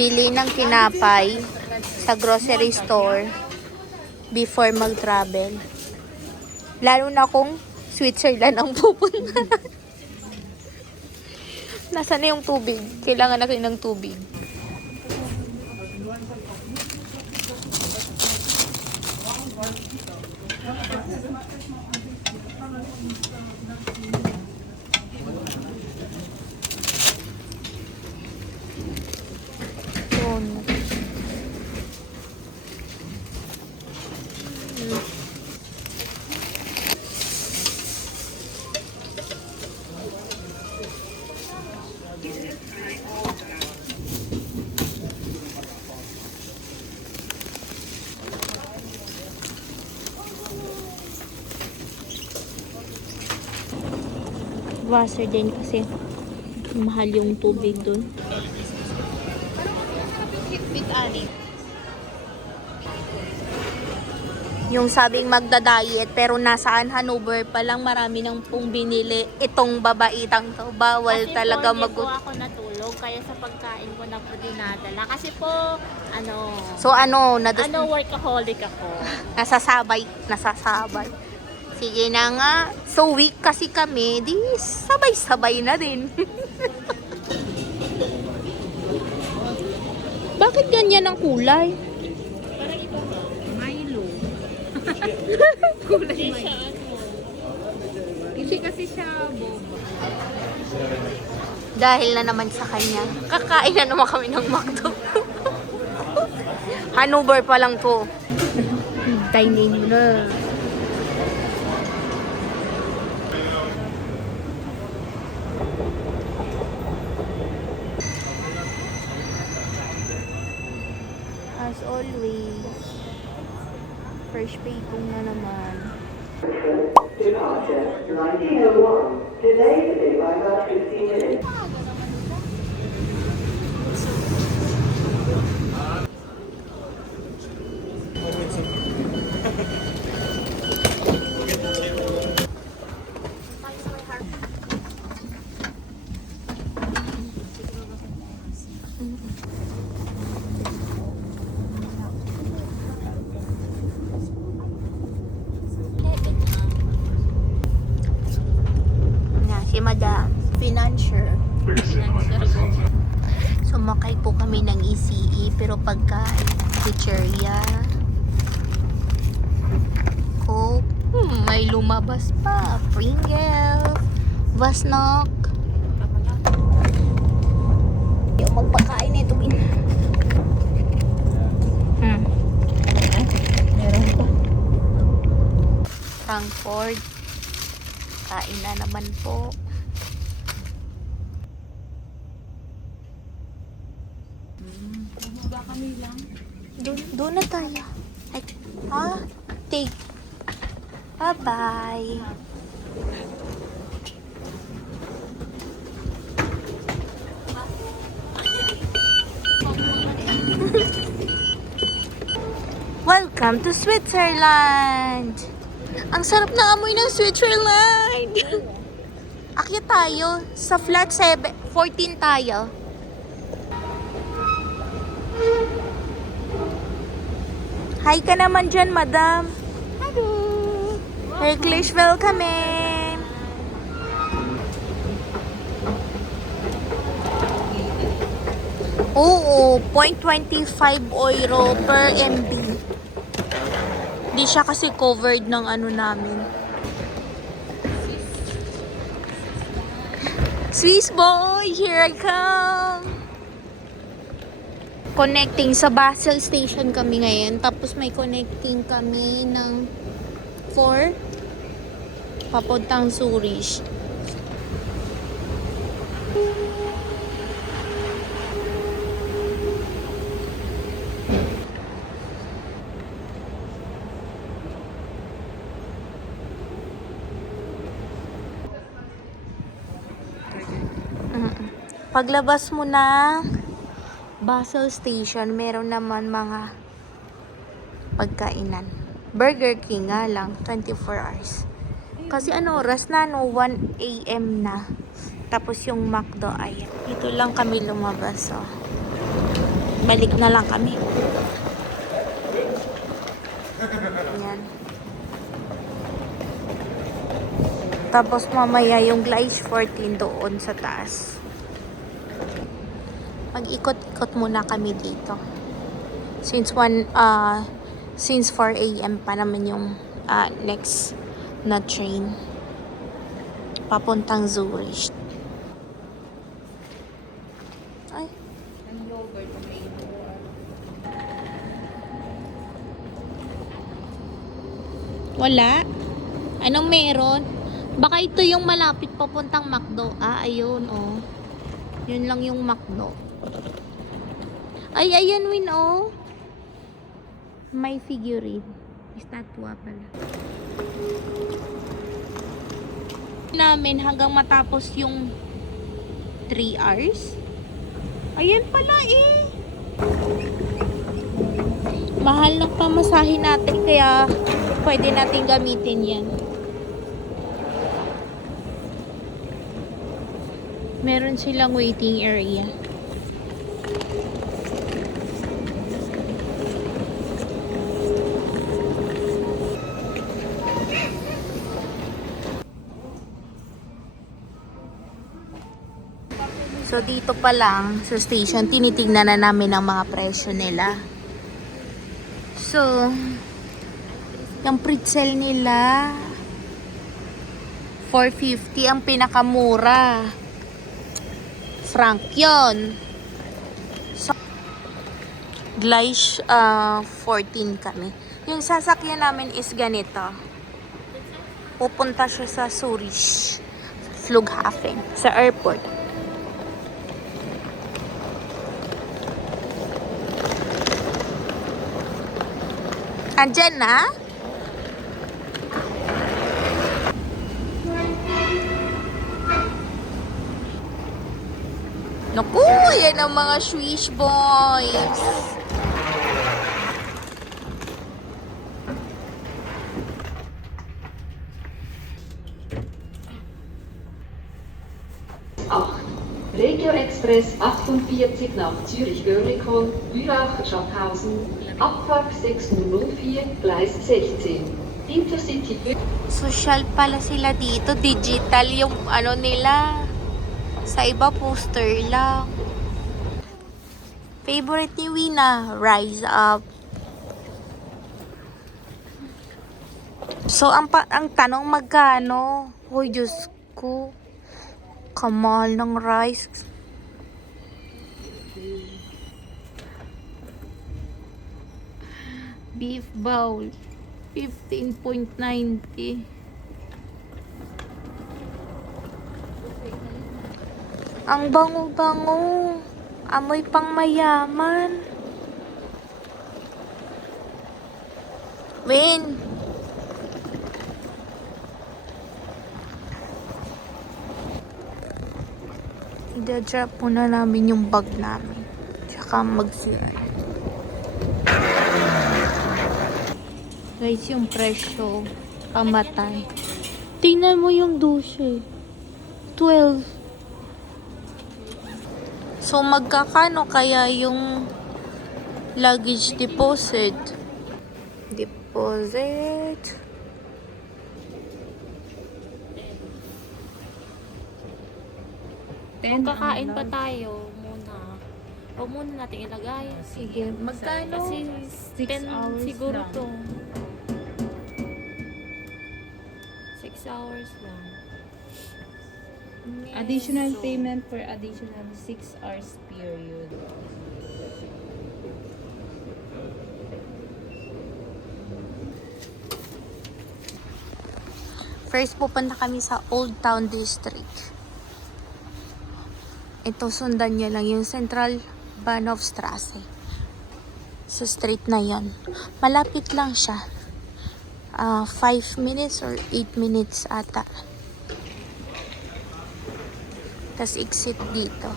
bili ng tinapay sa grocery store before mag-travel. Lalo na kung Switzerland ang pupunta. Nasaan na yung tubig? Kailangan natin ng tubig. Wasser din kasi mahal yung tubig dun. Yung sabing magda-diet pero nasaan Hanover pa lang marami nang pong binili itong babaitang to. Bawal kasi talaga po, hindi po ako natulog kaya sa pagkain ko na po dinadala. Kasi po, So workaholic ako. nasasabay. Sige na nga. So weak kasi kami, di sabay-sabay na din. Bakit ganyan ang kulay? Parang iba ba? Milo. Kulay Hindi may. siya Hindi kasi siya boba. Dahil na naman sa kanya. Kakain na naman kami ng McDo. Hanover pa lang to. Dining na. As always, fresh payong na naman. Departure 1901. Delayed by about 15 minutes. Si Madam Financier. Sumakay po kami ng ECE pero pagkain chicheria. Coke. May lumabas pa. Pringles. Vasnok. Yung magpakain nito. Meron pa. Frankfurt. Kain na naman po. Baba kami lang. Doon na tayo. Ay, take. Bye-bye. Welcome to Switzerland! Ang sarap ng amoy ng Switzerland! Akyat tayo. Sa flat 14 tayo. Hi ka naman dyan, madam. Hello. English welcome. Oo, 0.25 euro per MB. Di siya kasi covered ng ano namin. Swiss boy, here I come! Connecting sa Basel Station kami ngayon. Tapos may connecting kami ng 4 papuntang Zurich. Paglabas mo ng Basel Station, meron naman mga pagkainan. Burger King nga lang, 24 hours. Kasi ano oras na, no? 1 AM na. Tapos yung McDo ay dito lang kami lumabas, oh. Balik na lang kami. Yan. Tapos mamaya yung Gleich 14 doon sa taas. Mag-ikot-ikot muna kami dito. Since 4 AM pa naman yung next na train papuntang Zurich. Ay. Ang yogurt flavor. Wala. Anong meron? Baka ito yung malapit papuntang McDo. Ayun, oh. Yun lang yung McDo. Ay, ayan, Win, oh. May figurine. Estatwa pala. Namin hanggang matapos yung 3 hours. Ayan pala, eh. Mahal ng pamasahe natin, kaya pwede natin gamitin yan. Meron silang waiting area. So, dito pa lang sa station, tinitignan na namin ang mga presyo nila. So, yung pretzel nila, 450 ang pinakamura. Frank yun. So, Gleich 14 kami. Yung sasakyan namin is ganito. Pupunta siya sa Zurich, Flughafen, sa airport. Andyan na? Naku, yan ang mga Swiss boys. Regio Express 48 nach Zürich-Görlikon, Bürach-Schaffhausen, Abfahrt 6004, Gleis 16. Intercity. Social pala sila dito. Digital yung ano nila. Sa iba, poster lang. Favorite ni Wina, Rise Up. So, ang tanong magkano? Hoy, Diyos ko. Kamahal ng rice. Beef bowl. 15.90. Ang bango-bango. Amoy pang mayaman. Win. Ida-drop muna namin yung bag namin. Tsaka magsira. Guys, yung presyo. Pamatay. Tingnan mo yung dushe. 12. So, magkakano kaya yung luggage deposit? Deposit. Kung kakain pa tayo muna, huwag muna natin ilagay. Sige, magkano? Kasi 6 10 hours siguro lang. to. 6 hours lang. Additional So, payment for additional 6 hours period. First, pupunta kami sa Old Town District. Ito, sundan nyo lang yung Central Bahnhofstrasse. Sa street na yon. Malapit lang siya. 5 minutes or 8 minutes ata. Tapos exit dito.